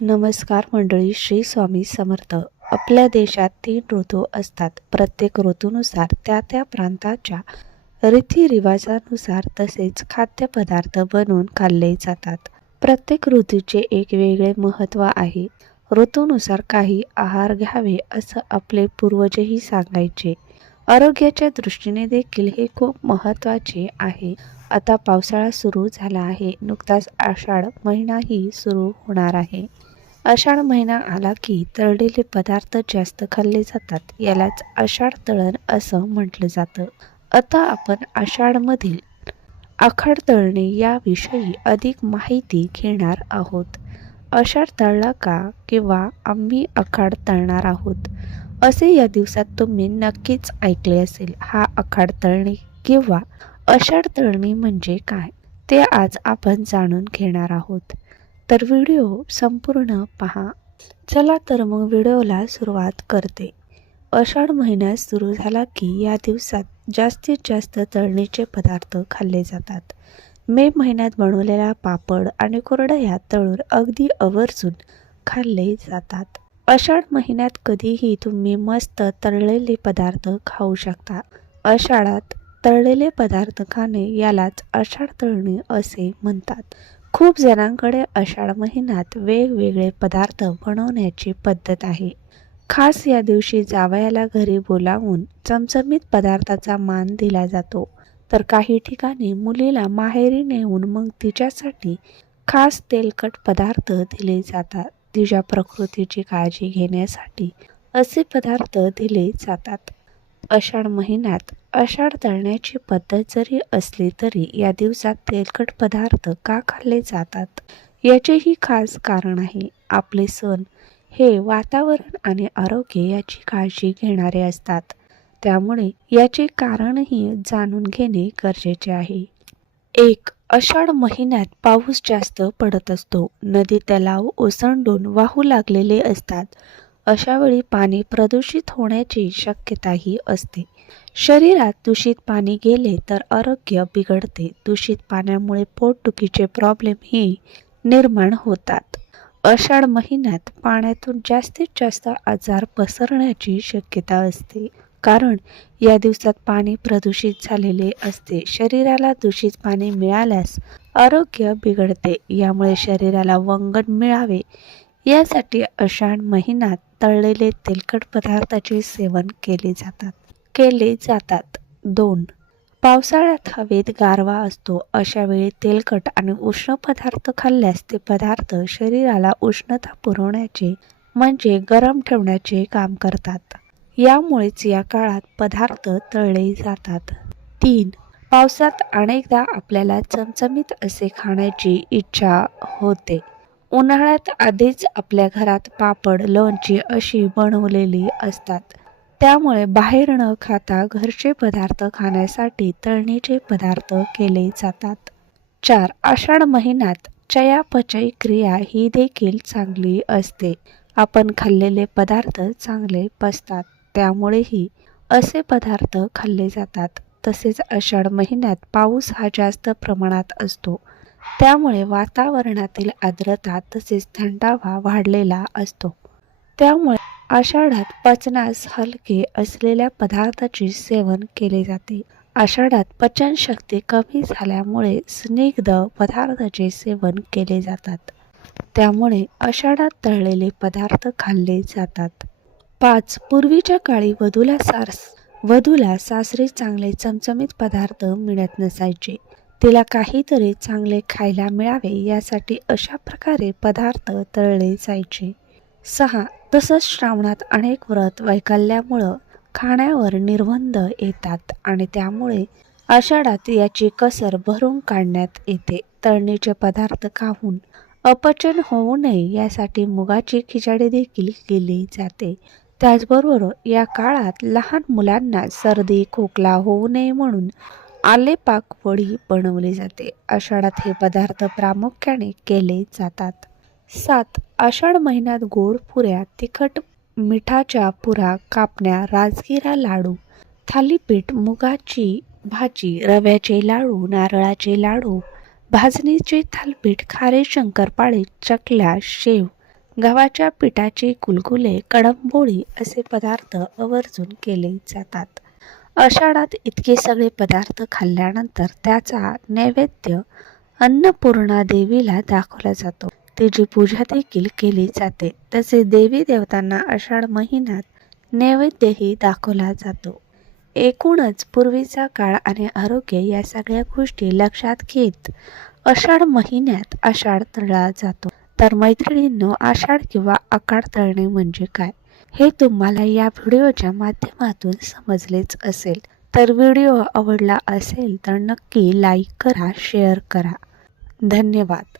नमस्कार मंडळी श्री स्वामी समर्थ. आपल्या देशात तीन ऋतू असतात. प्रत्येक ऋतूनुसार त्या त्या प्रांताच्या रीतिरिवाजानुसार तसेच खाद्यपदार्थ बनवून खाल्ले जातात. प्रत्येक ऋतूचे एक वेगळे महत्त्व आहे. ऋतूनुसार काही आहार घ्यावे असं आपले पूर्वजही सांगायचे. आरोग्याच्या दृष्टीने देखील हे खूप महत्त्वाचे आहे. आता पावसाळा सुरू झाला आहे. नुकताच आषाढ महिनाही सुरू होणार आहे. आषाढ महिना आला की तळलेले पदार्थ जास्त खाल्ले जातात. यालाच आषाढ तळण असं म्हटलं जातं. आता आपण आषाढमधील आखाड तळणे याविषयी अधिक माहिती घेणार आहोत. आषाढ तळला का किंवा आम्ही आखाड तळणार आहोत? असे या दिवसात तुम्ही नक्कीच ऐकले असेल. हा आखाड तळणे किंवा आषाढ तळणी म्हणजे काय? ते आज आपण जाणून घेणार आहोत. तर व्हिडिओ संपूर्ण पहा. चला तर मग व्हिडिओला सुरुवात करते. आषाढ महिन्यात सुरू झाला की या दिवसात जास्तीत जास्त तळणीचे पदार्थ खाल्ले जातात. मे महिन्यात बनवलेला पापड आणि कोरडया तळून अगदी आवर्जून खाल्ले जातात. आषाढ महिन्यात कधीही तुम्ही मस्त तळलेले पदार्थ खाऊ शकता. आषाढात तळलेले पदार्थ खाणे यालाच आषाढ तळणे असे म्हणतात. खूप जणांकडे आषाढ महिन्यात वेगवेगळे पदार्थ बनवण्याची पद्धत आहे. खास या दिवशी जावयाला घरी बोलावून चमचमीत पदार्थाचा मान दिला जातो. तर काही ठिकाणी मुलीला माहेरी नेऊन मग तिच्यासाठी खास तेलकट पदार्थ दिले जातात. तिच्या प्रकृतीची काळजी घेण्यासाठी असे पदार्थ दिले जातात. आषाढ महिन्यात आषाढ तळण्याची पद्धत जरी असली तरी या दिवसात तेलकट पदार्थ का खाल्ले जातात? याचेही खास कारण आहे. आपले सण हे वातावरण आणि आरोग्य याची काळजी घेणारे असतात. त्यामुळे याचे कारणही जाणून घेणे गरजेचे आहे. एक आषाढ महिन्यात पाऊस जास्त पडत असतो. नदी तलाव ओसंडून वाहू लागलेले असतात. अशावेळी पाणी प्रदूषित होण्याची शक्यताही असते. शरीरात दूषित पाणी गेले तर आरोग्य बिघडते. दूषित पाण्यामुळे पोटदुखीचे प्रॉब्लेमही निर्माण होतात. आषाढ महिन्यात पाण्यातून जास्तीत जास्त आजार पसरण्याची शक्यता असते. कारण या दिवसात पाणी प्रदूषित झालेले असते. शरीराला दूषित पाणी मिळाल्यास आरोग्य बिघडते. यामुळे शरीराला वंगण मिळावे. यासाठी आषाढ महिन्यात तळलेले तेलकट पदार्थाचे सेवन केले जातात. केले जातात. दोन. पावसाळ्यात हवेत गारवा असतो. अशा वेळी तेलकट आणि उष्ण पदार्थ खाल्ल्यास ते पदार्थ शरीराला उष्णता पुरवण्याचे म्हणजे गरम ठेवण्याचे काम करतात. यामुळेच या काळात पदार्थ तळले जातात. तीन. पावसात अनेकदा आपल्याला चमचमीत असे खाण्याची इच्छा होते. उन्हाळ्यात आधीच आपल्या घरात पापड लोणची अशी बनवलेली असतात. त्यामुळे बाहेर न खाता घरचे पदार्थ खाण्यासाठी तळणीचे पदार्थ केले जातात. चार आषाढ महिन्यात चयापचय क्रिया ही देखील चांगली असते. आपण खाल्लेले पदार्थ चांगले पचतात त्यामुळेही असे पदार्थ खाल्ले जातात. तसेच आषाढ महिन्यात पाऊस हा जास्त प्रमाणात असतो. त्यामुळे वातावरणातील आर्द्रता तसेच थंडावा वाढलेला असतो. त्यामुळे आषाढात पचनास हलके असलेल्या पदार्थाचे सेवन केले जाते. आषाढात पचनशक्ती कमी झाल्यामुळे स्निग्ध पदार्थाचे सेवन केले जातात. त्यामुळे आषाढात तळलेले पदार्थ खाल्ले जातात. पाच पूर्वीच्या काळी वधूला सारस वधूला सासरी चांगले चमचमीत पदार्थ मिळत नसायचे. तिला काहीतरी चांगले खायला मिळावे यासाठी अशा प्रकारे पदार्थ तळले जायचे. सहा. तसंच श्रावणात अनेक व्रत वैकल्यामुळं खाण्यावर निर्बंध येतात आणि त्यामुळे आषाढात याची कसर भरून काढण्यात येते. तळणीचे पदार्थ खाऊन अपचन होऊ नये यासाठी मुगाची खिचडी देखील केली जाते. त्याचबरोबर या काळात लहान मुलांना सर्दी खोकला होऊ नये म्हणून आलेपाक वडी बनवली जाते. आषाढात हे पदार्थ प्रामुख्याने केले जातात. सात आषाढ महिन्यात गोड पुऱ्या तिखट मिठाच्या पुरा कापण्या राजगिरा लाडू थालीपीठ मुगाची भाजी रव्याचे लाडू नारळाचे लाडू भाजणीचे थालपीठ खारे शंकरपाळे चकल्या शेव गव्हाच्या पिठाचे गुलगुले कडंबोळी असे पदार्थ आवर्जून केले जातात. आषाढात इतके सगळे पदार्थ खाल्ल्यानंतर त्याचा नैवेद्य अन्नपूर्णा देवीला दाखवला जातो. तिची पूजा देखील केली जाते. तसे देवी देवतांना आषाढ महिन्यात नैवेद्यही दाखवला जातो. एकूणच पूर्वीचा काळ आणि आरोग्य या सगळ्या गोष्टी लक्षात घेत आषाढ महिन्यात आषाढ तळला जातो. तर मैत्रिणींनो आषाढ किंवा आकाड तळणे म्हणजे काय? हे तुम्हाला या व्हिडिओच्या माध्यमातून समजलेच असेल. तर व्हिडिओ आवडला असेल तर नक्की लाईक करा शेअर करा. धन्यवाद.